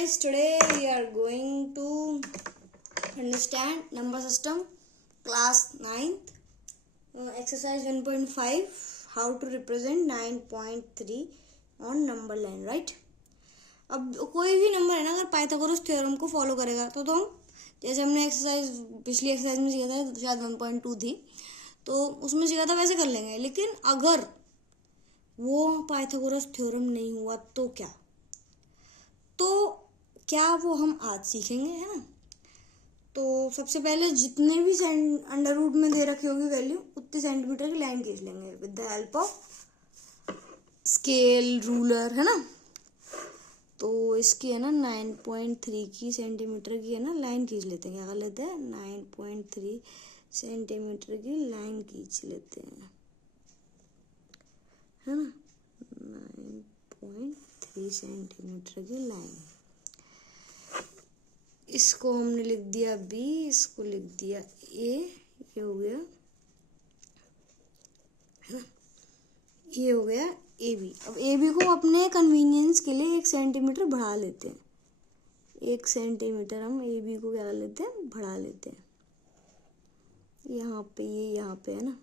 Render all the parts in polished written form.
guys, today we are going to understand number system class 9th exercise 1.5 how to represent 9.3 on number line, right? अब कोई भी number है ना, अगर Pythagoras theorem को follow करेगा तो हम जैसे हमने पिछली एक्सरसाइज में सीखा था, शायद 1.2 थी, तो उसमें सीखा था वैसे कर लेंगे। लेकिन अगर वो पाइथागोरस थ्योरम नहीं हुआ तो क्या वो हम आज सीखेंगे, है ना। तो सबसे पहले जितने भी अंडर रूट में दे रखी होगी वैल्यू, उतने सेंटीमीटर की लाइन खींच लेंगे with the help of scale, ruler, है ना। तो इसकी है ना 9.3 की सेंटीमीटर की है ना लाइन खींच लेते हैं। क्या कर लेते हैं? 9.3 सेंटीमीटर की लाइन खींच लेते हैं, है ना। 9.3 सेंटीमीटर की लाइन, इसको हमने लिख दिया B, इसको लिख दिया A, ये हो गया, है ना, ये हो गया AB। अब AB को अपने कन्वीनियंस के लिए 1 सेंटीमीटर बढ़ा लेते हैं। 1 सेंटीमीटर हम AB को क्या कर लेते हैं? बढ़ा लेते हैं। यहाँ पे ये यहाँ पे है ना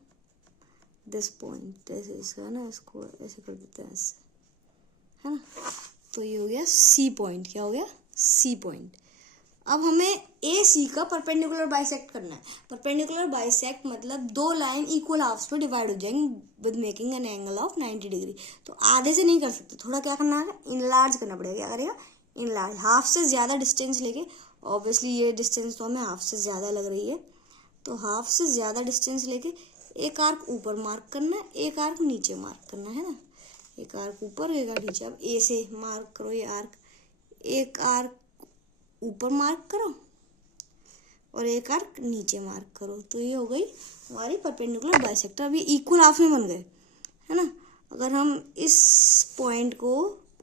10 पॉइंट ऐसे इसका है ना, इसको ऐसे कर देते हैं ऐसे, है ना। तो ये हो गया C पॉइंट। क्या हो गया? C point. अब हमें AC का परपेंडिकुलर बाइसेक्ट करना है। परपेंडिकुलर बाइसेक्ट मतलब दो लाइन इक्वल हाफ्स में डिवाइड हो जाएंगे with making an angle of 90 degree. तो आधे से नहीं कर सकते, थोड़ा क्या करना है? इनलार्ज करना पड़ेगा। क्या करेगा? इनलार्ज। हाफ से ज़्यादा डिस्टेंस लेके, ऑब्वियसली ये डिस्टेंस तो हमें हाफ से ज़्यादा लग रही है, तो हाफ से ज़्यादा डिस्टेंस लेके एक आर्क ऊपर मार्क करना है, एक आर्क नीचे मार्क करना है ना। एक आर्क ऊपर, एक आर्क नीचे। अब A से मार्क करो ये आर्क, एक आर्क ऊपर मार्क करो और एक आर्क नीचे मार्क करो। तो ये हो गई हमारी परपेंडिकुलर बाइसेक्टर। अब ये इक्वल हाफ में बन गए, है ना। अगर हम इस पॉइंट को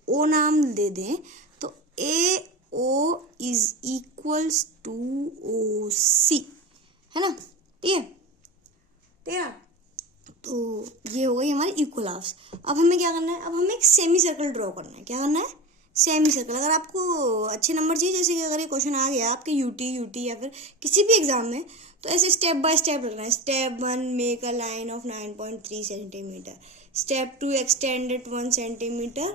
O नाम दे दें तो AO is equals to OC, है ना। ठीक है। तो ये हो गई हमारी इक्वल हाफ्स। अब हमें क्या करना है? अब हमें एक सेमी सर्कल ड्रॉ करना है। क्या करना है? Semi circle. अगर आपको अच्छे नंबर चाहिए, जैसे कि अगर ये क्वेश्चन आ गया आपके यूटी या फिर किसी भी एग्जाम में, तो ऐसे स्टेप बाय स्टेप रखना है। Step 1 make a line of 9.3 centimetre. Step 2 extend it 1 centimetre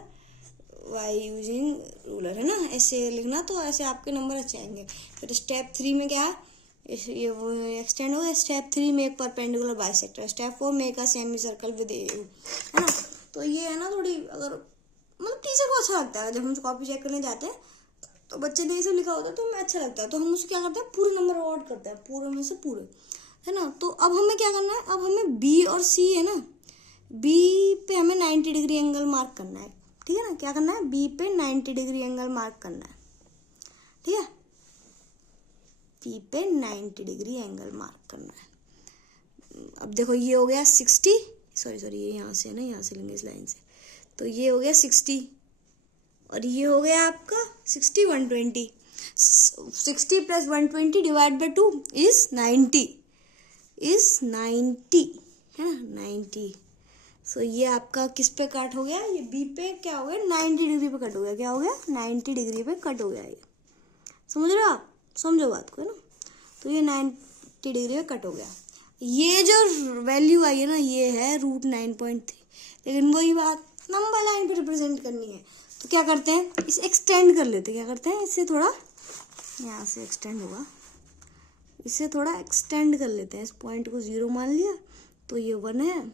by using ruler, है ना। ऐसे लिखना, तो ऐसे आपके नंबर अच्छे आएंगे। फिर स्टेप 3 में क्या है? ये वो एक्सटेंड हो गया। Step 3 make perpendicular bisector. Step 4 make a semi circle with AU, है ना। तो ये है ना, थोड़ी अगर मतलब टीचर को अच्छा लगता है जब हम कॉपी चेक करने जाते हैं तो बच्चे ने इसे लिखा होता है तो हमें अच्छा लगता है, तो हम उसको क्या करते हैं? पूरे नंबर अवार्ड करते हैं, पूरे में से पूरे, है ना। तो अब हमें क्या करना है? अब हमें B और C है ना, B पे हमें 90 डिग्री एंगल मार्क करना है। ठीक है ना। क्या करना है? B पे 90 डिग्री एंगल मार्क करना है। ठीक है, B पे 90 डिग्री एंगल मार्क करना है। अब देखो ये हो गया 60, सॉरी ये यहाँ से है ना, यहाँ से लेंगे इस लाइन से। तो ये हो गया 60 और ये हो गया आपका 60 120। 60 प्लस 120 डिवाइड बाई 2 इज 90, है ना, 90। सो ये आपका किस पे कट हो गया? ये B पे क्या हो गया? 90 डिग्री पे कट हो गया। क्या हो गया? 90 डिग्री पे कट हो गया। ये समझ रहे हो आप? समझो बात को, है ना। तो ये 90 डिग्री पे कट हो गया। ये जो वैल्यू आई है ना, ये है √9.3। लेकिन वही बात, नंबर लाइन पे रिप्रेजेंट करनी है, तो क्या करते हैं? इसे एक्सटेंड कर लेते हैं। क्या करते हैं? इससे थोड़ा यहाँ से एक्सटेंड होगा, इसे थोड़ा एक्सटेंड कर लेते हैं। इस पॉइंट को 0 मान लिया, तो ये 1 है।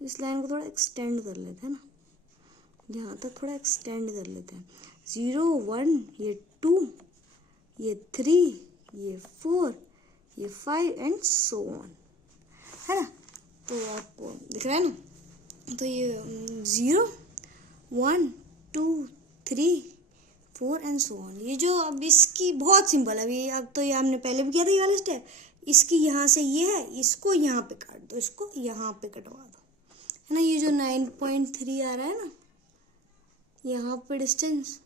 इस लाइन को थोड़ा एक्सटेंड कर लेते हैं ना, यहाँ तक थोड़ा एक्सटेंड कर लेते हैं। 0 1, ये 2, ये 3, ये 4, ये 5 एंड सो ऑन, है ना। तो आपको दिख रहा है ना। तो ये 0 1 2 3 4 एंड सो ऑन। ये जो अब इसकी बहुत सिंपल है। अभी अब तो ये हमने पहले भी किया था ये वाला स्टेप। इसकी यहाँ से ये है, इसको यहाँ पे काट दो, इसको यहाँ पे कटवा दो, है ना। ये जो 9.3 आ रहा है ना, यहाँ पे डिस्टेंस,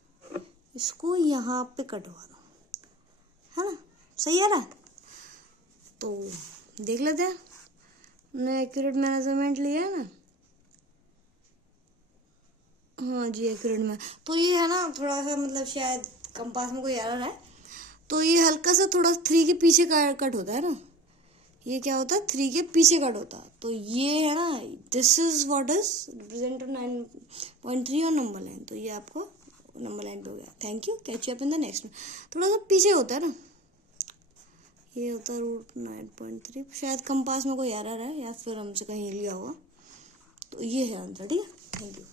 इसको यहाँ पे कटवा दो, है ना। सही है ना। तो देख लेते हैं, हमने एक्यूरेट मेजरमेंट लिया है ना। हाँ जी एक्यूरेट में। तो ये है ना थोड़ा सा मतलब शायद कंपास में कोई एरर है। तो ये हल्का सा थोड़ा 3 के पीछे कट होता है ना, ये क्या होता है 3 के पीछे कट होता है। तो ये है ना this is what is represent 9.3 और नंबर लाइन। तो ये आपको नंबर लाइन पे हो गया। Thank you, catch you up in the next में। थोड़ा सा पीछे होता है ना, ये होता है √9.3। शायद कंपास में कोई एरर है या फिर हमसे कहीं लिया होगा। तो ये है आंसर, ठीक है। Thank you.